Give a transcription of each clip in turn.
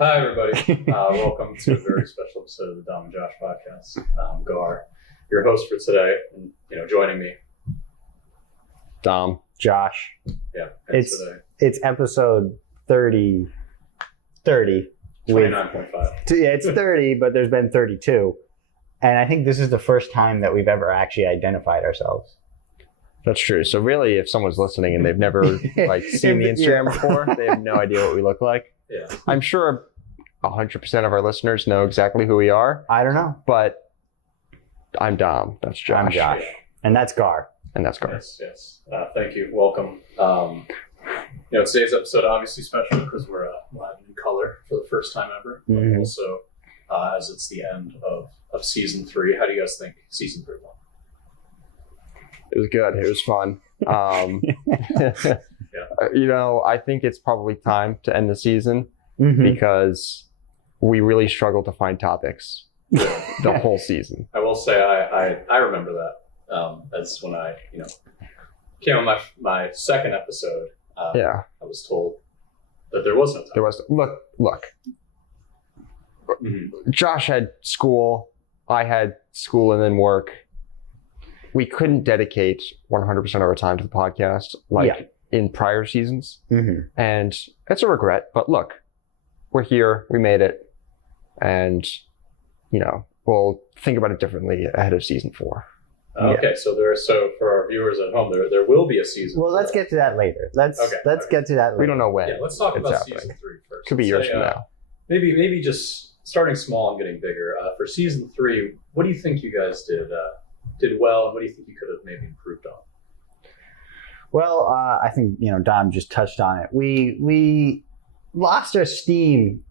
Hi, everybody. Welcome to a very special episode of the Dom and Josh podcast. I'm Gar, your host for today, and joining me, Dom. Josh. Yeah, it's episode 30. 29.5. Yeah, it's 30, but there's been 32, and I think this is the first time that we've ever actually identified ourselves. That's true. So really, if someone's listening and they've never seen the Instagram before, they have no idea what we look like. Yeah, I'm sure 100% of our listeners know exactly who we are. I don't know, but I'm Dom. That's Josh. I'm Josh, and that's Gar. And that's Gar. Yes. Thank you. Welcome. Today's episode obviously special because we're live in color for the first time ever. Mm-hmm. Also, as it's the end of season 3, how do you guys think season 3 went? It was good. It was fun. I think it's probably time to end the season because we really struggled to find topics the whole season. I will say I remember that as when I came on my second episode. I was told that there was no time. There was look. Mm-hmm. Josh had school. I had school and then work. We couldn't dedicate 100% of our time to the podcast in prior seasons. Mm-hmm. And it's a regret, but look, we're here, we made it, and, we'll think about it differently ahead of season 4. Okay, so for our viewers at home, there will be a season. Well, let's get to that later. Let's get to that later. We don't know when. Yeah, let's talk about happening. season 3 first. Could be years from now. Maybe just starting small and getting bigger. For season 3, what do you think you guys did well, and what do you think you could have maybe improved on? Well, I think Dom just touched on it. We lost our steam.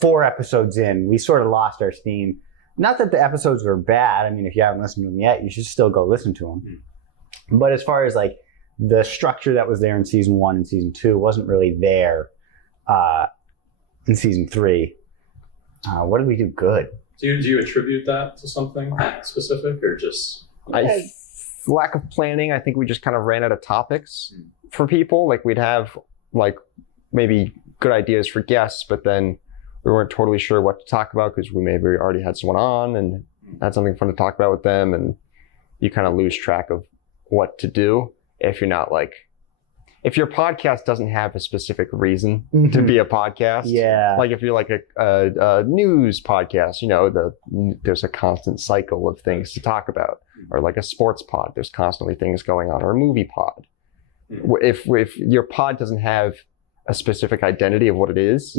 4 episodes in, we sort of lost our steam. Not that the episodes were bad. I mean, if you haven't listened to them yet, you should still go listen to them. Mm. But as far as the structure that was there in season 1 and season 2 wasn't really there in season 3. What did we do good? Do you attribute that to something specific, or just lack of planning? I think we just kind of ran out of topics for people. We'd have maybe good ideas for guests, but then we weren't totally sure what to talk about because we maybe already had someone on and had something fun to talk about with them, and you kind of lose track of what to do if you're not if your podcast doesn't have a specific reason to be a podcast. Yeah. If you're a news podcast, there's a constant cycle of things to talk about. Or a sports pod, there's constantly things going on. Or a movie pod. If your pod doesn't have a specific identity of what it is,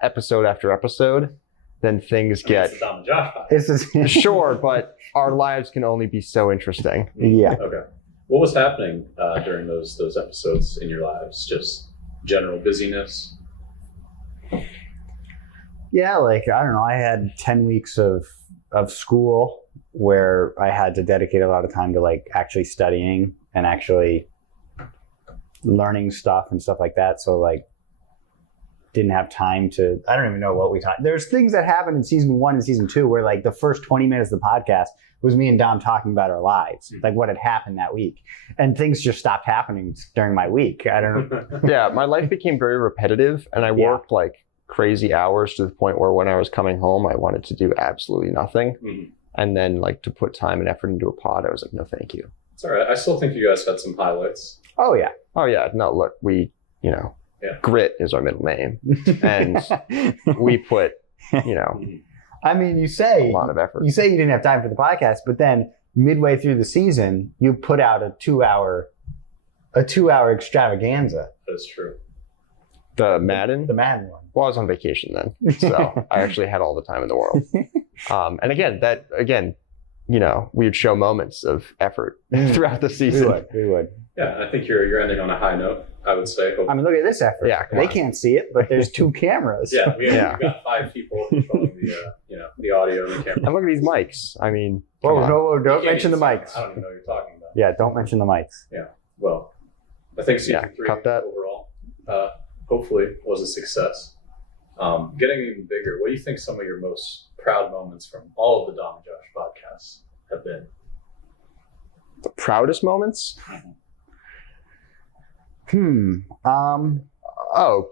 episode after episode, then things get... It's the Dom and Josh pod. Sure, but our lives can only be so interesting. Yeah. Okay. What was happening during those episodes in your lives? Just general busyness? Yeah, I don't know. I had 10 weeks of school where I had to dedicate a lot of time to actually studying and actually learning stuff and stuff like that. So didn't have time to, I don't even know what we talked. There's things that happened in season 1 and season 2 where the first 20 minutes of the podcast was me and Dom talking about our lives, what had happened that week. And things just stopped happening during my week. I don't know. Yeah, my life became very repetitive, and I worked crazy hours to the point where when I was coming home, I wanted to do absolutely nothing. Mm-hmm. And then to put time and effort into a pod, I was like, no, thank you. It's all right. I still think you guys had some highlights. Oh, yeah. Oh, yeah. No, look, we, Grit is our middle name. And we put, I mean, you say a lot of effort. You say you didn't have time for the podcast, but then midway through the season, you put out a 2-hour extravaganza. That's true. The Madden? The Madden one. Well, I was on vacation then, so I actually had all the time in the world. And again, we would show moments of effort throughout the season. We would. Yeah, I think you're ending on a high note, I would say. I mean, look at this effort. Yeah, they can't see it, but there's 2 cameras. Yeah, we've got 5 people controlling the audio and the camera. And look at these mics. I mean, don't mention the mics. I don't even know what you're talking about. Yeah, don't mention the mics. Yeah, well, I think season 3 cut that. Overall, hopefully, was a success. Getting even bigger, what do you think some of your most proud moments from all of the Dom and Josh podcasts have been? The proudest moments?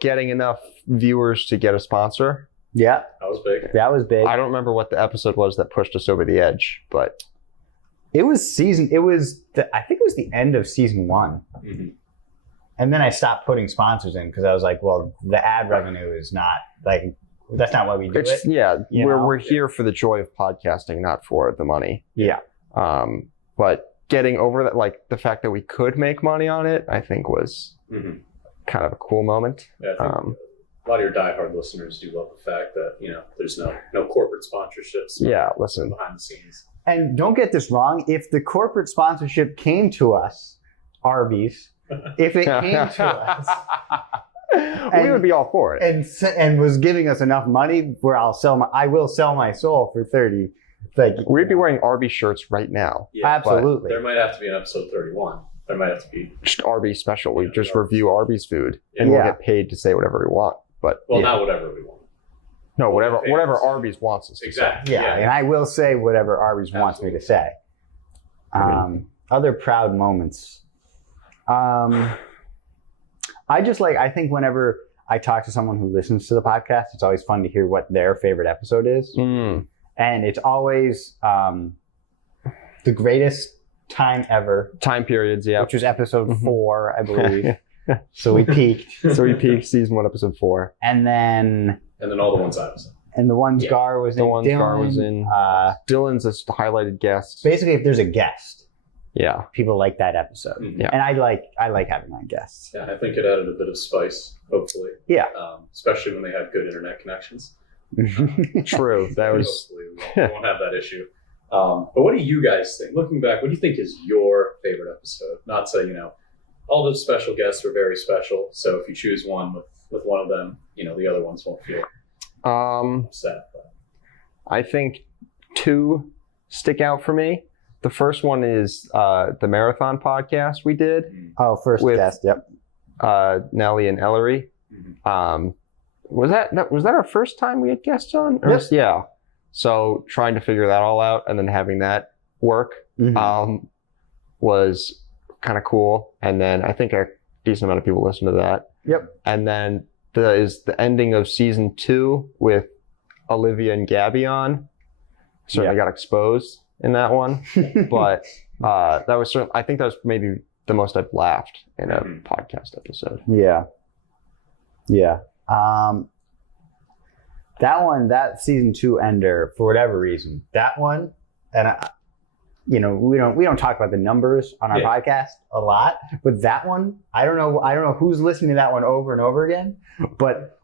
Getting enough viewers to get a sponsor. Yeah, That was big. that was big. I don't remember what the episode was that pushed us over the edge, but I think it was the end of season 1. Mm-hmm. And then I stopped putting sponsors in because I was like, well, the ad revenue is not like, that's not why we do it. You know? we're here for the joy of podcasting, not for the money. Yeah. But getting over that, like the fact that we could make money on it, I think was kind of a cool moment. Yeah, I think a lot of your diehard listeners do love the fact that, there's no corporate sponsorships. Yeah, listen. Behind the scenes. And don't get this wrong. If the corporate sponsorship came to us, Arby's, if it came to us we would be all for it. and was giving us enough money where I will sell my soul for 30. Like, we'd be wearing Arby's shirts right now. Yeah, absolutely. There might have to be an episode 31. There might have to be Just Arby's special. We just review Arby's food and Yeah. we'll get paid to say whatever we want. But not whatever we want. No, whatever Arby's wants us to Exactly. Yeah, and I will say whatever Arby's wants me to say. Other proud moments. I think whenever I talk to someone who listens to the podcast, it's always fun to hear what their favorite episode is. Mm. And it's always the greatest time ever, Time periods, yeah. which was episode 4, I believe. So we peaked. Season 1, episode 4. And then all the ones I was in. and the ones Gar was in. The ones Gar was in. Dylan's a highlighted guest. Basically, if there's a guest, Yeah. people like that episode. Mhm. Yeah. And I like having on guests. Yeah, I think it added a bit of spice, hopefully. Yeah. Especially when they had good internet connections. True. That was. Hopefully we won't have that issue. But what do you guys think? Looking back, what do you think is your favorite episode? Not to, all the special guests were very special. So if you choose one with one of them, the other ones won't feel upset. But. I think 2 stick out for me. The first one is the marathon podcast we did. Oh, first With- guest, yep. Nelly and Ellery. Mhm. Was that our first time we had guests on? Yep. Yeah. So trying to figure that all out and then having that work Mhm. was kind of cool. And then I think a decent amount of people listened to that. Yep. And then is the ending of season 2 with Olivia and Gabby on. Certainly got exposed in that one, but that was certainly, I think that was maybe the most I've laughed in a podcast episode. Yeah. That season 2 ender, for whatever reason, that one, and we don't talk about the numbers on our podcast a lot, but that one, I don't know who's listening to that one over and over again, but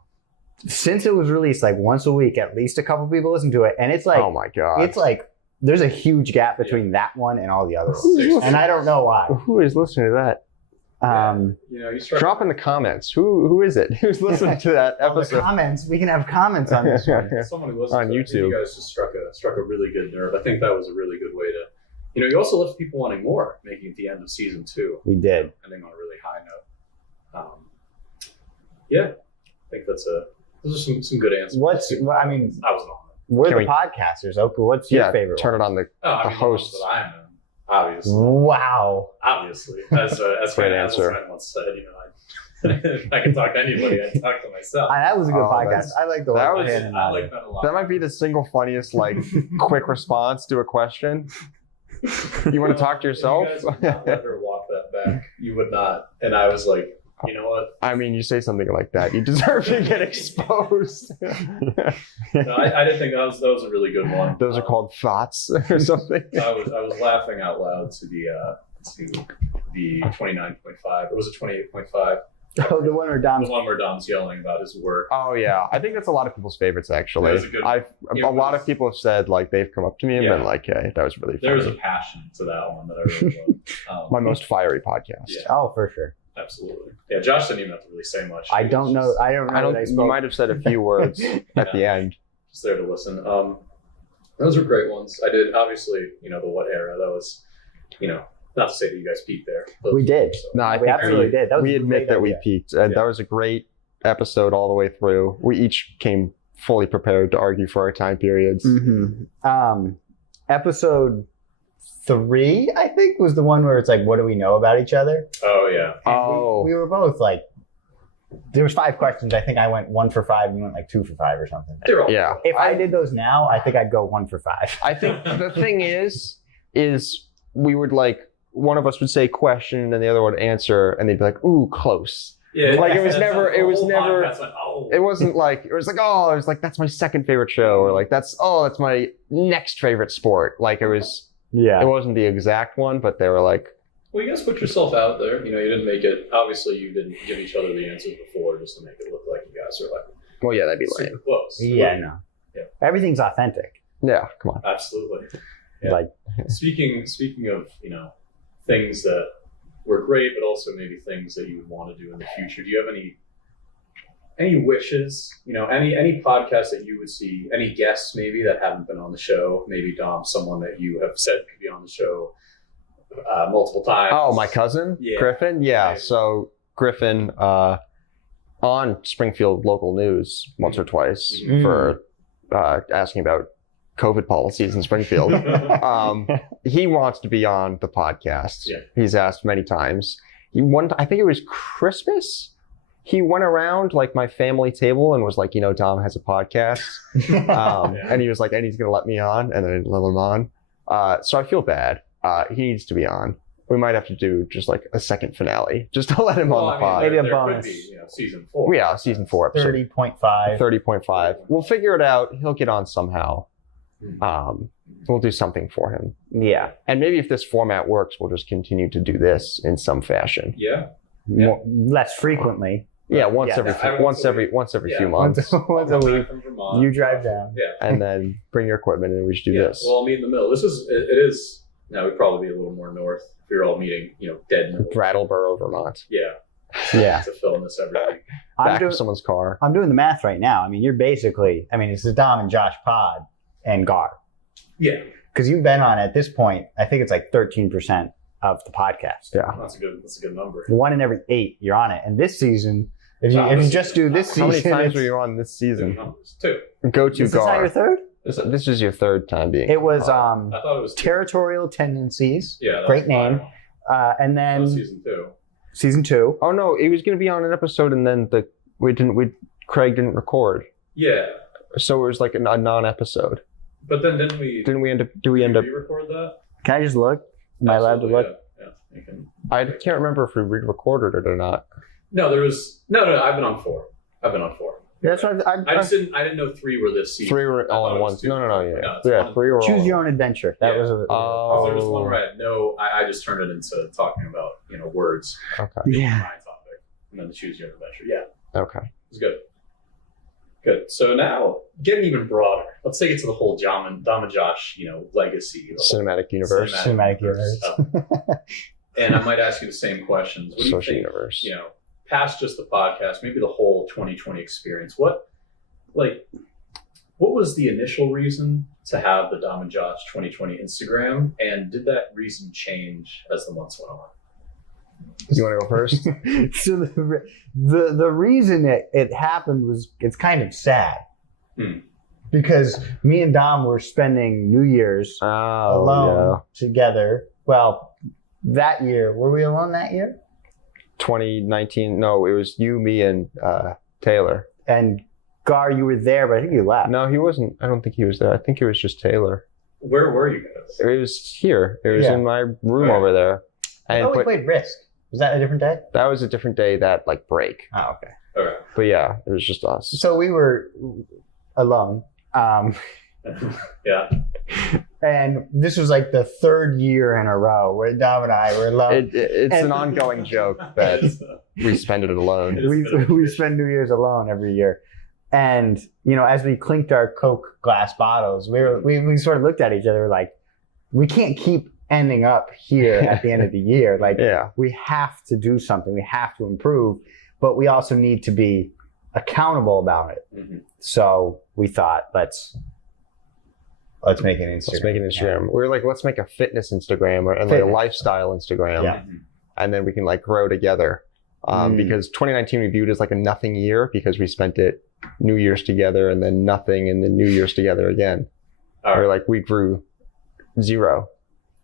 since it was released like once a week, at least a couple people listen to it, and it's like, oh my god, it's like there's a huge gap between that one and all the other Who's ones, and I don't know why. Who is listening to that? You start Drop in the comments. Who is it? Who's listening to that Well, the episode? comments, we can have comments on this one. someone who listens On to it, I think YouTube. you guys just struck a really good nerve. I think that was a really good way to, you also left people wanting more, making it the end of season 2. We did. Ending on a really high note. I think those are some good answers. I mean, I wasn't on it. we're Can the podcasters. Okay, what's your favorite turn one? it on the The hosts. that I am in, obviously. Wow. Obviously. As Great Van answer. Adelstein once said, if I can talk to anybody, I can talk to myself. That was a good Oh, podcast. that's- I like the that one. was- with Van I and like that a lot. That might be the single funniest, quick response to a question. You want to talk to yourself? You guys would not let her walk that back. You would not. And I was like, you know what? I mean, you say something like that, you deserve to get exposed. No, I didn't think that was a really good one. Those are called thoughts or something. I was laughing out loud to the 29.5, or was it 28.5? Oh, the one where The Dom's. one where Dom's yelling about his work. Oh yeah, I think that's a lot of people's favorites actually. That was a good one. A lot of people have said they've come up to me and been like, "Hey, that was really funny." There was a passion to that one that I really loved. My most fiery podcast. Yeah. Oh, for sure. Absolutely. Yeah, Josh didn't even have to really say much. I He don't was know. just- I don't know. I don't. that I You spoke. might have said a few words at the end. Just there to listen. Those were great ones. I did, obviously, the what era. That was, not to say that you guys peaked there. Those We did. so- No, I We think absolutely did. That was we a admit great that we idea. peaked, and Yeah. that was a great episode all the way through. We each came fully prepared to argue for our time periods. Mm-hmm. Episode 3, I think, was the one where it's like, what do we know about each other? Oh, yeah. And Oh. we were both like, there was 5 questions. I think I went 1 for 5. You went like 2 for 5 or something. They're all Yeah. If I did those now, I think I'd go 1 for 5. I think the thing is we would like, one of us would say question and the other would answer and they'd be like, ooh, close. Yeah, Like it was that's never, the it was whole never, podcast went, oh. it wasn't like, it was like, oh, it was like, that's my second favorite show. Or like, that's my next favorite sport. Like it wasn't the exact one, but they were like, Well, you guys put yourself out there. You didn't make it. Obviously, you didn't give each other the answers before just to make it look like you guys are like well, yeah, that'd be super lame. close. Yeah, I know. Yeah. Everything's authentic. Yeah, come on. Absolutely. Yeah. Like, Speaking of things that were great, but also maybe things that you would want to do in the future. Do you have any wishes? Any podcasts that you would see? Any guests maybe that haven't been on the show? Maybe Dom, someone that you have said could be on the show multiple times. Oh, my cousin, Yeah. Griffin. Yeah. So Griffin on Springfield local news once or twice Mm. for asking about COVID policies in Springfield. He wants to be on the podcast. Yeah. He's asked many times. I think it was Christmas. He went around like my family table and was like, Dom has a podcast. And he was like, and he's going to let me on, and then I didn't let him on. So I feel bad. He needs to be on. We might have to do just like a second finale just to let him on the pod. maybe a there bonus. Could be, season 4. Yeah, season 4 episode. 30.5. 30.5. We'll figure it out. He'll get on somehow. We'll do something for him. Yeah. And maybe if this format works, we'll just continue to do this in some fashion. Yeah. Less frequently. Yeah, once Yeah, every few months. Once a week. From Vermont. You drive down. Yeah. And then bring your equipment and we should do this. Well, I'll meet in the middle. It is. Now we'd probably be a little more north if we were all meeting, dead middle. Brattleboro, Vermont. Yeah. Yeah. To film this every week. Back of someone's car. I'm doing the math right now. I mean, you're basically, it's the Dom and Josh pod and Gar. Yeah. Because you've been on at this point, I think it's like 13% of the podcast. Yeah. That's a good number. 1 in every 8, you're on it. And this season, if you just do this How season, many times were you on this Good season? numbers. 2. Go to is this not your Gar. third? This is your third time being. It was I thought it was 2. Territorial Tendencies. Yeah. Great name. And That then was season 2. season 2. Oh no, he was going to be on an episode and then Craig didn't record. Yeah. So it was like a non-episode. But then didn't we Do we end up? re-record that? Can I just look? Am I allowed to look? Yeah. You can. I can't remember if we re-recorded it or not. No, there was no. I've been on 4. Yeah, that's what I didn't know 3 were this season. 3 were I all thought in it one. was 2. No, yeah. No, it's Yeah, one. 3 were Choose all. your own adventure. That Yeah. was a There was one where I had I just turned it into talking about words. Okay. yeah. My topic, and then the choose your own adventure. Yeah, Okay. it was good. Good. So now getting even broader. Let's take it to the whole Dom and Josh, legacy. The whole Cinematic universe. Cinematic universe. And I might ask you the same questions. What do you Social think? universe. Past just the podcast, maybe the whole 2020 experience. What was the initial reason to have the Dom and Josh 2020 Instagram, and did that reason change as the months went on? You want to go first? So the reason it happened was it's kind of sad because me and Dom were spending New Year's alone together. Well, that year, were we alone that year? 2019. No, it was you, me, and Taylor. And Gar, you were there, but I think you left. No, he wasn't. I don't think he was there. I think it was just Taylor. Where were you guys? It was here. It was Yeah. in my room over there. Oh, we played Risk. Was that a different day? That was a different day. That break. Oh, okay. Okay. But yeah, it was just us. So we were alone. Yeah. And this was like the 3rd year in a row where Dom and I were alone. It's an ongoing joke that we spend it alone. We spend New Year's alone every year. And, as we clinked our Coke glass bottles, we sort of looked at each other like, we can't keep ending up here at the end of the year. Like, Yeah. we have to do something. We have to improve, but we also need to be accountable about it. Mm-hmm. So we thought, let's make an Instagram. Let's make an Instagram. We were like, let's make a fitness Instagram and like a lifestyle Instagram. Yeah. And then we can grow together. Because 2019 we viewed as a nothing year because we spent it New Year's together and then nothing and then New Year's together again. All right. Or we grew 0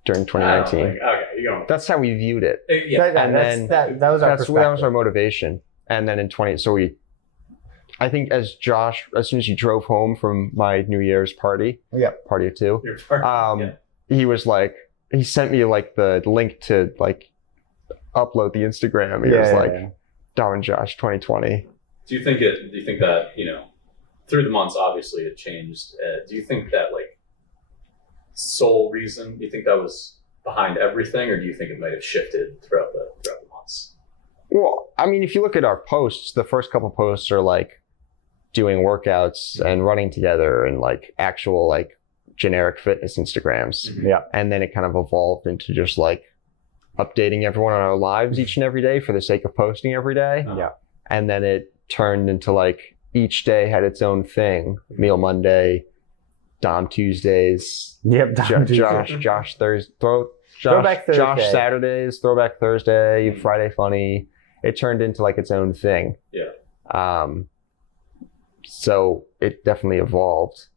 during 2019. Okay, you're going. That's how we viewed it. Yeah. That was our perspective. That was our motivation. And then in 20, I think as soon as you drove home from my New Year's party, party of two, he was like, he sent me like the link to like upload the Instagram. He was like, Dom and Josh 2020. Do you think that, through the months, obviously it changed. Do you think that like sole reason, do you think that was behind everything, or do you think it might have shifted throughout the months? Well, I mean, if you look at our posts, the first couple posts are like doing workouts and running together and like actual like generic fitness Instagrams. Mm-hmm. Yeah. And then it kind of evolved into just like updating everyone on our lives each and every day for the sake of posting every day. Yeah. And then it turned into like each day had its own thing. Meal Monday, Dom Tuesdays. Yep. Josh Thursday. Throwback Thursday. Josh Saturdays, Throwback Thursday, Friday Funny. It turned into like its own thing. Yeah. So it definitely evolved.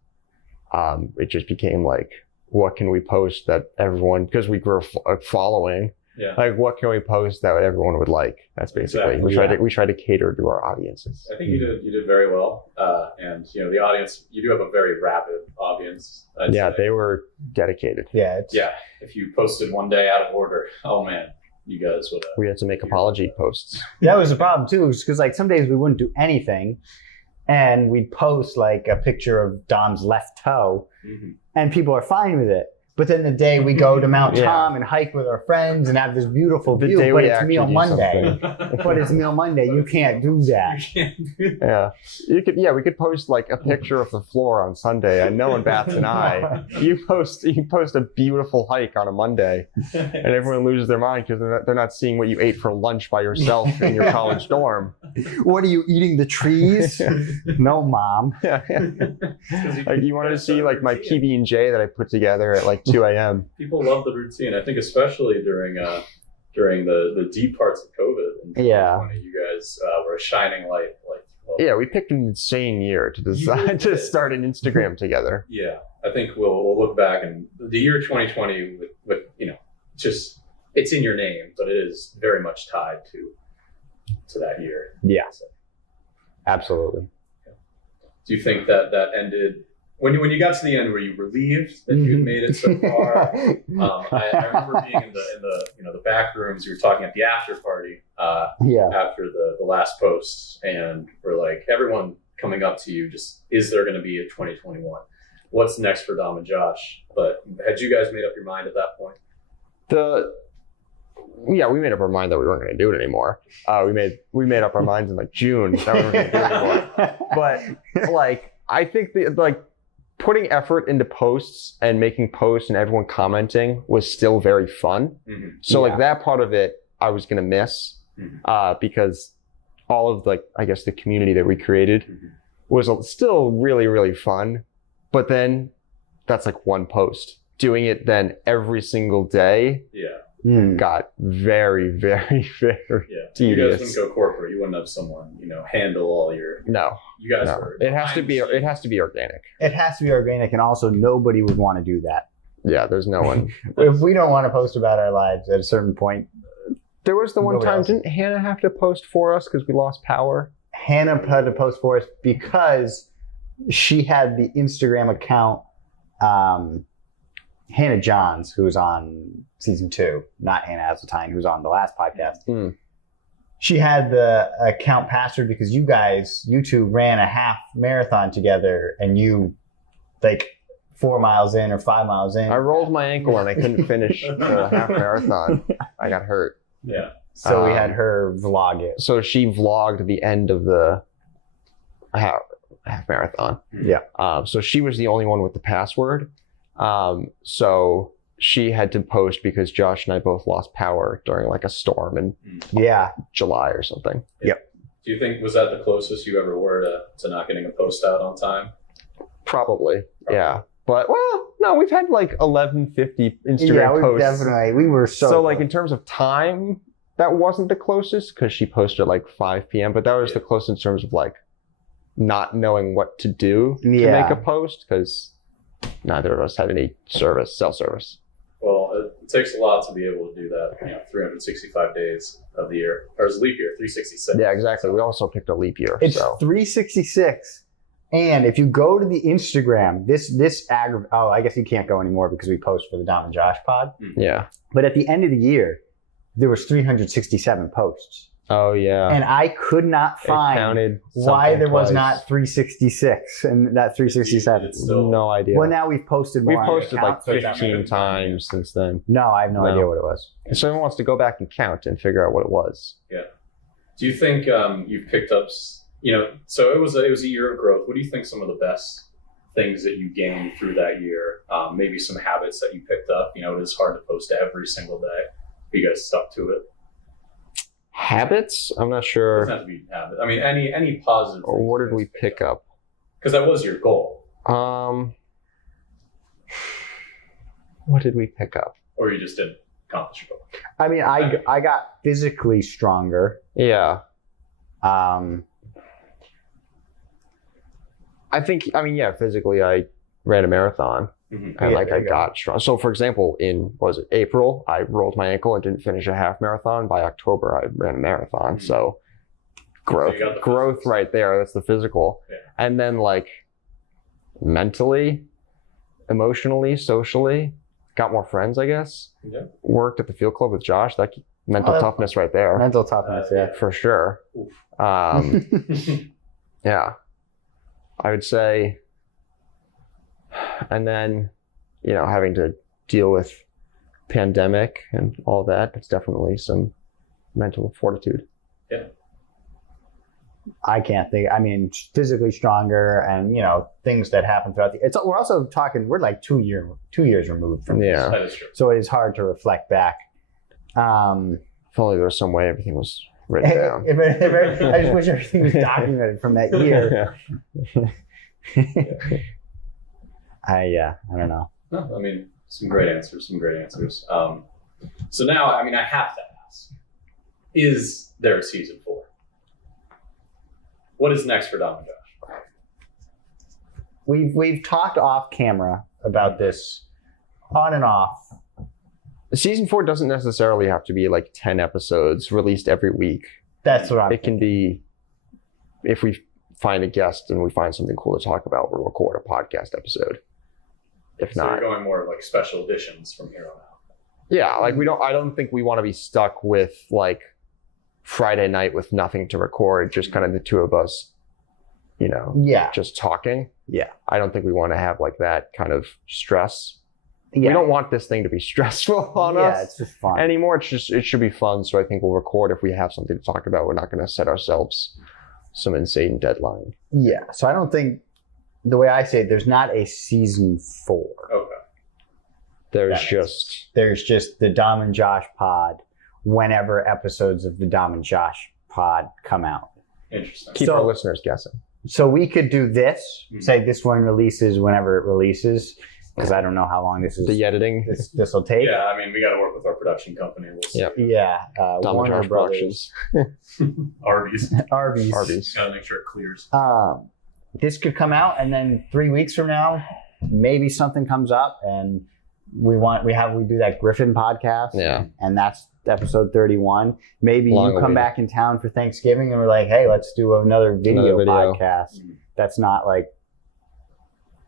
It just became like, what can we post that everyone, because we grew a following, like what can we post that everyone would like? That's basically, we try to cater to our audiences. I think you did very well. And the audience, you do have a very rabid audience. They were dedicated. Yeah. If you posted one day out of order, oh man, you guys would. We had to make apology posts. That was the problem too, because like some days we wouldn't do anything, and we'd post like a picture of Dom's left toe, and people are fine with it. But then the day we go to Mount Tom and hike with our friends and have this beautiful view, but it's Meal Monday. But it's Meal Monday. You can't do that. We could post like a picture of the floor on Sunday and no one bats an eye. You post a beautiful hike on a Monday and everyone loses their mind because they're not seeing what you ate for lunch by yourself in your college dorm. What are you eating, the trees? No, Mom. Like you wanted to see like my PB&J that I put together at like 2 a.m. People love the routine. I think especially during the deep parts of COVID in 2020, you guys were a shining light. We picked an insane year to decide to start an Instagram together. Yeah, I think we'll look back and the year 2020 with just it's in your name, but it is very much tied to that year. Yeah, absolutely. Do you think that ended? When you got to the end, were you relieved that you had made it so far? I remember being in the back rooms. You were talking at the after party after the last post, and we're like everyone coming up to you. Just is there going to be a 2021? What's next for Dom and Josh? But had you guys made up your mind at that point? We made up our mind that we weren't going to do it anymore. We made up our minds in like June that we weren't going to do it anymore. But like I think putting effort into posts and making posts and everyone commenting was still very fun. Mm-hmm. So like that part of it I was going to miss because all of like, I guess the community that we created was still really, really fun. But then that's like one post. Doing it then every single day got very, very, very tedious. You guys wouldn't go corporate. You wouldn't have someone, handle all your... No. You guys were... It has to be organic. It has to be organic, and also nobody would want to do that. Yeah, there's no one. If we don't want to post about our lives at a certain point... There was the one time, didn't Hannah have to post for us because we lost power? Hannah had to post for us because she had the Instagram account... Hannah Johns, who was on season 2, not Hannah Asseltine, who was on the last podcast. She had the account password because you two ran a half marathon together, and you, like 4 miles in or 5 miles in. I rolled my ankle and I couldn't finish the half marathon. I got hurt. Yeah. So we had her vlog it. So she vlogged the end of the half marathon. Yeah. So she was the only one with the password. So she had to post because Josh and I both lost power during like a storm in July or something. Yep. Do you think, was that the closest you ever were to not getting a post out on time? Probably. Yeah. But, well, no, we've had like 1150 Instagram posts. Definitely. We were so like in terms of time, that wasn't the closest because she posted at like 5 p.m. But that was the closest in terms of like not knowing what to do to make a post because neither of us had any cell service. Well, It takes a lot to be able to do that. 365 days of the year, or is it leap year? 366. Yeah, exactly. We also picked a leap year. It's so 366. And if you go to the Instagram, I guess you can't go anymore because we post for the Dom and Josh pod. yeah. But at the end of the year, there was 367 posts. Oh yeah. And I could not find why there was not 366 and that 367. No idea. Well, now we've posted more. We've posted like accounts. 15 times since then. No, I have no idea what it was. If someone wants to go back and count and figure out what it was. Yeah. Do you think you've picked up, so it was a year of growth. What do you think some of the best things that you gained through that year? Maybe some habits that you picked up. It is hard to post every single day. You guys stuck to it. Habits? I'm not sure. It doesn't have to be habits. I mean, any positive. Or what did we pick up? Because that was your goal. What did we pick up? Or you just didn't accomplish your goal. I mean, I got physically stronger. Yeah. Physically I ran a marathon. Mm-hmm. And I got strong. So for example, in April, I rolled my ankle and didn't finish a half marathon. By October, I ran a marathon. Mm-hmm. So growth right there. That's the physical. Yeah. And then mentally, emotionally, socially, got more friends, I guess. Yeah. Worked at the field club with Josh. That mental toughness right there. Mental toughness, yeah. For sure. Yeah. I would say, and then, having to deal with pandemic and all that, it's definitely some mental fortitude. Yeah. I can't think. I mean, physically stronger, and things that happen throughout the. We're also talking. We're like 2 years removed from this. That is true. So it is hard to reflect back. If only there was some way everything was written down. I just wish everything was documented from that year. I don't know. No, I mean, some great answers. So now, I have to ask: is there a season 4? What is next for Dom and Josh? We've talked off camera about this, on and off. Season 4 doesn't necessarily have to be 10 episodes released every week. That's what It can be, if we find a guest and we find something cool to talk about, we'll record a podcast episode. If So not, you're going more of special editions from here on out. Yeah, I don't think we want to be stuck with Friday night with nothing to record, just kind of the two of us, just talking. Yeah. I don't think we want to have that kind of stress. Yeah. We don't want this thing to be stressful on us. Yeah, it's just fun. Anymore. It should be fun. So I think we'll record if we have something to talk about. We're not going to set ourselves some insane deadline. Yeah. So I don't think, the way I say it, there's not a season 4. Okay. There's just the Dom and Josh pod whenever episodes of the Dom and Josh pod come out. Interesting. Keep our listeners guessing. So we could do this, say this one releases whenever it releases, because I don't know how long this is. The editing. This will take. Yeah, we got to work with our production company. We'll see. Yep. Yeah. Dom and Josh Brothers. Productions. Arby's. Arby's. Got to make sure it clears. This could come out, and then 3 weeks from now, maybe something comes up, and we do that Griffin podcast. Yeah. And that's episode 31. Maybe Long you come back in town for Thanksgiving, and we're like, hey, let's do another video podcast. That's not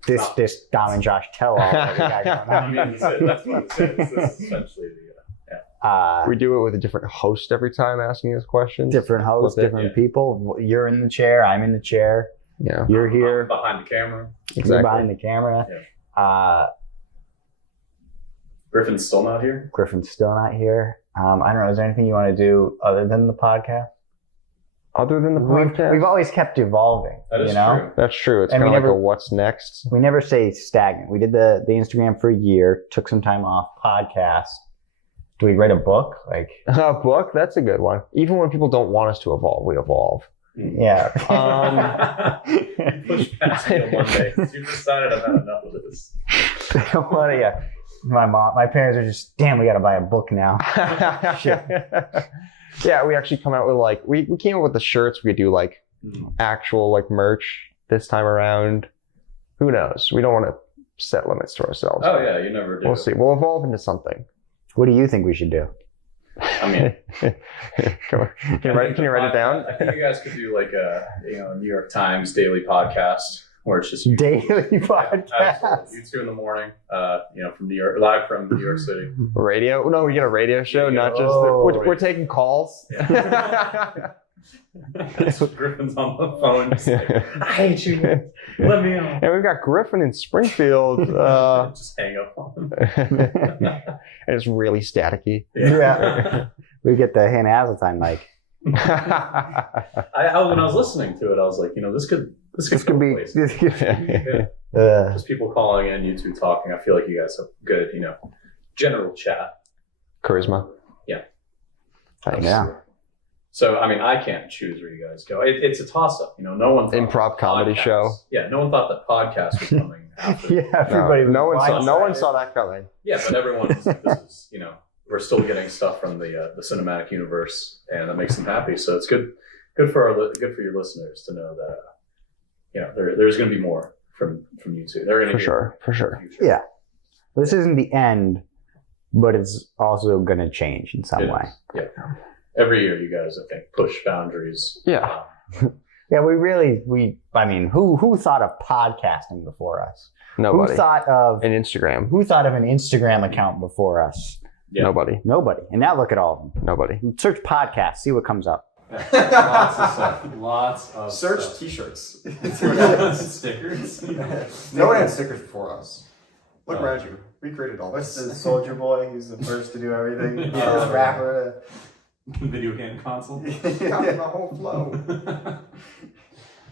this Dom and Josh tell all that we got going on. That's what it says. This is essentially we do it with a different host every time asking us questions. Different hosts, different people. You're in the chair. I'm in the chair. Yeah. You're here. I'm behind the camera. Exactly. You're behind the camera. Yeah. Griffin's still not here? Griffin's still not here. I don't know. Is there anything you want to do other than the podcast? Other than the podcast? We've always kept evolving. That is true. That's true. It's kind of like a what's next. We never say stagnant. We did the Instagram for a year, took some time off, podcast. Do we write a book? A book? That's a good one. Even when people don't want us to evolve, we evolve. Yeah. Push past me on Monday. You've decided I've had enough of this. Yeah. My parents are just, damn, we got to buy a book now. Shit. Yeah, we actually come out with we came up with the shirts. We could do actual merch this time around. Who knows? We don't want to set limits to ourselves. Oh yeah, you never do. We'll see. We'll evolve into something. What do you think we should do? I mean, can you write it down? I think you guys could do like a New York Times daily podcast where it's just Daily podcast. Absolutely. You two in the morning, from New York, live from New York City. Radio? No, we get a radio show, not just we're taking calls. Yeah. Griffin's on the phone. Just like, I hate you. Let me know. And we've got Griffin in Springfield. Just hang up on him. And it's really staticky. Yeah. We get the Hannah Hazeltine mic. When I was listening to it, I was like, this could be. Just people calling in, you two talking. I feel like you guys have good, general chat. Charisma. Yeah. Thanks. Yeah. So, I can't choose where you guys go. It's a toss-up. No one thought improv comedy show. Yeah, no one thought that podcast was coming after. Yeah, everybody. No one saw that coming. Yeah, but everyone was like, this is, we're still getting stuff from the cinematic universe, and that makes them happy. So it's good for your listeners to know that there's going to be more from you two. They're going to for sure. Yeah, this isn't the end, but it's also going to change in some way. Yeah. Every year, you guys, I think, push boundaries. Yeah. Yeah, who thought of podcasting before us? Nobody. Who thought of an Instagram? Who thought of an Instagram account before us? Yeah. Nobody. And now look at all of them. Nobody. Search podcast, see what comes up. Lots of stuff. Lots of Search stuff. T-shirts. Stickers. No one had stickers before us. Look around you. We created all What's this. the Soldier Boy? He's the first to do everything. He's Yeah. this rapper. Video game console. Got the whole flow.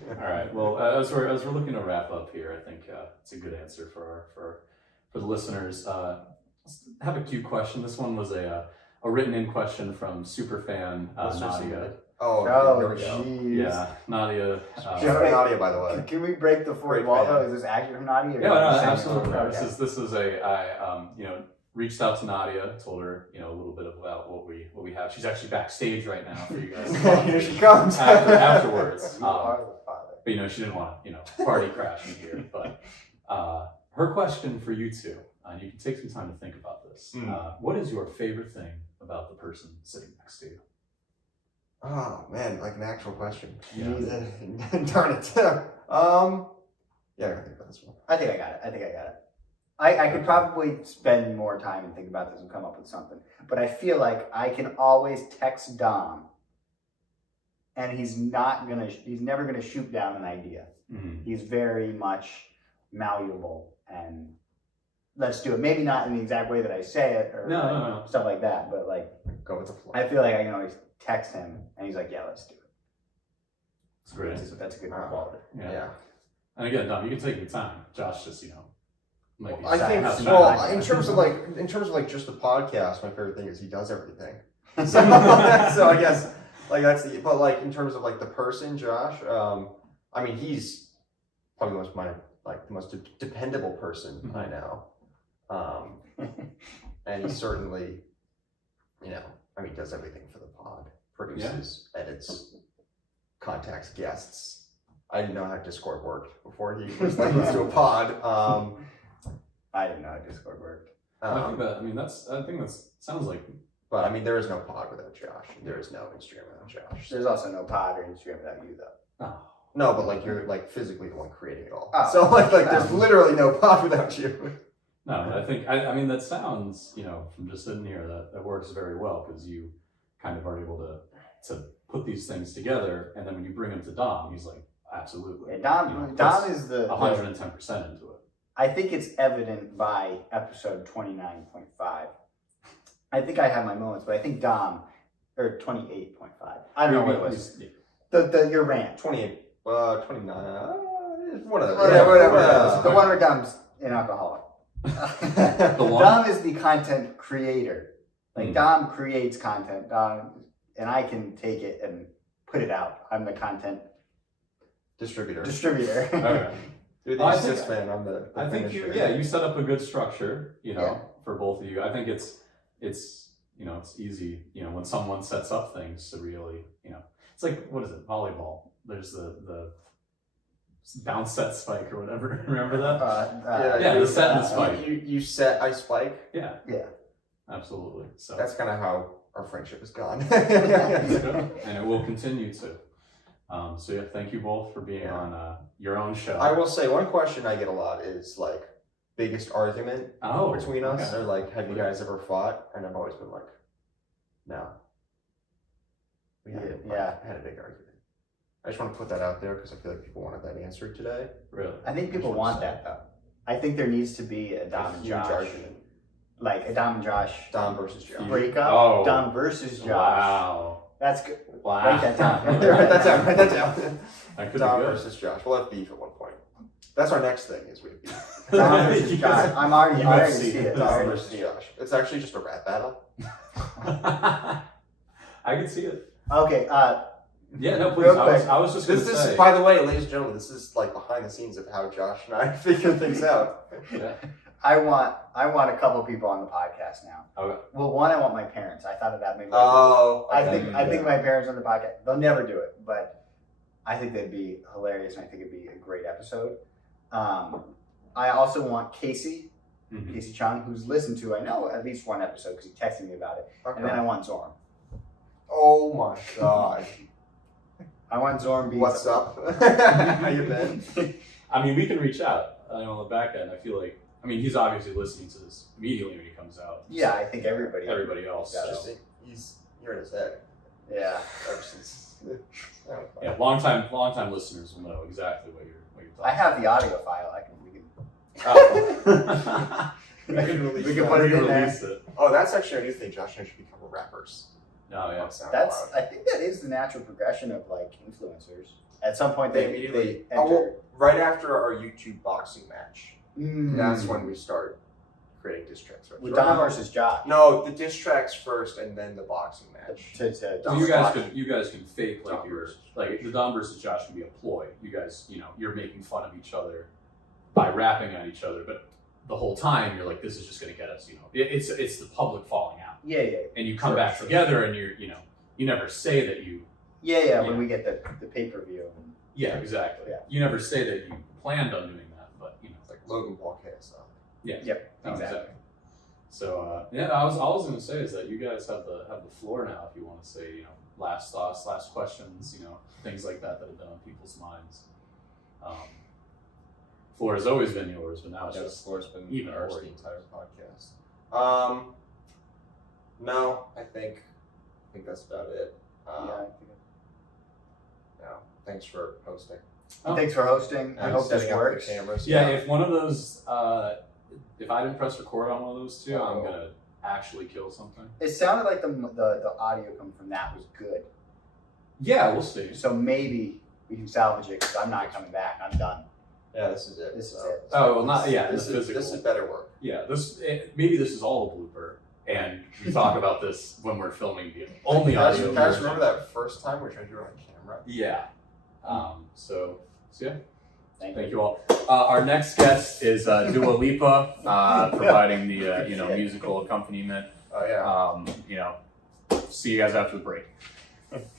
All right. Well, as we're looking to wrap up here, I think it's a good answer for the listeners. I have a cute question. This one was a written-in question from superfan Nadia. Oh, Oh, here we go. jeez. Yeah, Nadia. Shout out Nadia, by the way. Can we break the fourth Great wall fan. though? Is this actually from Nadia? Or Yeah, are you no, saying it absolutely. from- This is I reached out to Nadia, told her a little bit about what we have. She's actually backstage right now for you guys. Here she comes. Afterwards. You are the father. But she didn't want to party crash in here. But her question for you two, and you can take some time to think about this. What is your favorite thing about the person sitting next to you? Oh man, like an actual question. Yeah. Darn it. Yeah, I gotta think about this one. I think I got it. I could probably spend more time and think about this and come up with something. But I feel like I can always text Dom and he's never gonna shoot down an idea. Mm-hmm. He's very much malleable and let's do it. Maybe not in the exact way that I say it or No. stuff like that, but like Go with the flow. I feel like I can always text him and he's like, yeah, let's do it. It's great. That's a good quality. Yeah. And again, Dom, you can take your time. Josh just might be I think sad. well, in terms of like just the podcast, my favorite thing is he does everything. So I guess like that's but like in terms of like the person, Josh, he's probably the most dependable person I know. And he certainly, he does everything for the pod, produces, edits, contacts guests. I didn't know how Discord worked before he was like, let's do a pod. I didn't know how Discord worked. I think that sounds like. But there is no pod without Josh. There is no Instagram without Josh. There's also no pod or Instagram without you, though. Oh. No, but like you're like physically the one creating it all. Oh. So like there's literally no pod without you. No, but I think that sounds from just sitting here that works very well because you kind of are able to put these things together, and then when you bring him to Dom, he's like, absolutely. Yeah, Dom is the 110% into it. I think it's evident by episode 29.5. I think I have my moments, but I think Dom, or 28.5. I don't know what it was. Your rant. 28, 29. One of those. Whatever. The one where Dom's an alcoholic. The one? Dom is the content creator. Like Dom creates content, and I can take it and put it out. I'm the content distributor. Okay. You're the assist man. I'm the I think finisher. you set up a good structure, for both of you. I think it's easy, when someone sets up things to really, it's like, what is it, volleyball? There's the bounce set spike or whatever. Remember that? Yeah, the set and the spike. You set, I spike. Yeah. Yeah. Absolutely. So That's kind of how our friendship has gone. and it will continue to. So yeah, thank you both for being on your own show. I will say one question I get a lot is like biggest argument between us, or like have you guys ever fought? And I've always been like, no. We had a big argument. I just want to put that out there because I feel like people wanted that answered today. Really? I think people want that though. I think there needs to be a Dom and huge Josh, argument. like a Dom and Josh Dom versus Josh. breakup. Oh. Dom versus Josh. Wow. That's good. Wow. Write that down. Write that down. Write that down. That could Dom be good. versus Josh. We'll have beef at one point. That's our next thing. Is we have beef. Dom versus Josh. I already UFC. see it. Dom versus Josh. It's actually just a rap battle. I can see it. Okay. Yeah, no, please. Real quick. I was just going to This say. is, by the way, ladies and gentlemen, this is like behind the scenes of how Josh and I figure things out. Yeah. I want a couple people on the podcast now. Okay. Well, one, I want my parents. I thought of that maybe. Oh, I okay. think my parents on the podcast. They'll never do it, but I think they'd be hilarious, and I think it'd be a great episode. I also want Casey Chung, who's listened to I know at least one episode because he texted me about it, Okay. and then I want Zorn. Oh my god. I want Zorn. What's up? How you been? I mean, we can reach out on the back end. I feel like, I mean, he's obviously listening to this immediately when he comes out. Yeah, I think everybody else. does. So. You're in his head. Yeah. Ever since. Yeah, long time listeners will know exactly what you're talking I have the audio file. about. We can put it in there. Release it. Oh, that's actually a new thing. Josh and I should become rappers. Oh, yeah. I think that is the natural progression of like influencers. At some point, They they immediately. enter. Oh, well, right after our YouTube boxing match, Mm. that's when we start creating diss tracks. With Dom versus Josh. No, the diss tracks first, and then the boxing match. So you guys can fake like the Dom versus Josh can be a ploy. You guys, you're making fun of each other by rapping at each other, but the whole time you're like, this is just going to get us. It's the public falling out. Yeah. And you come back together, and you never say that you. Yeah. When we get the pay-per-view. Yeah, exactly. Yeah. You never say that you planned on doing that, but It's like Logan Paul KSI. Yeah. Yep. No, Exactly. So I was going to say is that you guys have the floor now if you want to say last thoughts, last questions, things like that have been on people's minds. Floor has always been yours, but now it's just floor's been even ours more the entire podcast. No, I think that's about it. Thanks for hosting. Thanks for hosting. I And hope this setting up works. the cameras. Yeah, if one of those, if I didn't press record on one of those two, I'm Oh. gonna actually kill something. It sounded like the audio coming from that was good. Yeah, we'll see. So maybe we can salvage it because I'm not coming back. I'm done. Yeah, this is it. This is So, it. Oh well, not yeah. This the is physical. better work. Yeah, maybe this is all a blooper, and we talk about this when we're filming the only audio. Guys, version. remember that first time we tried to do it on camera? Yeah. So yeah. Thank You all. Our next guest is Dua Lipa, providing the musical accompaniment. Oh yeah. See you guys after the break.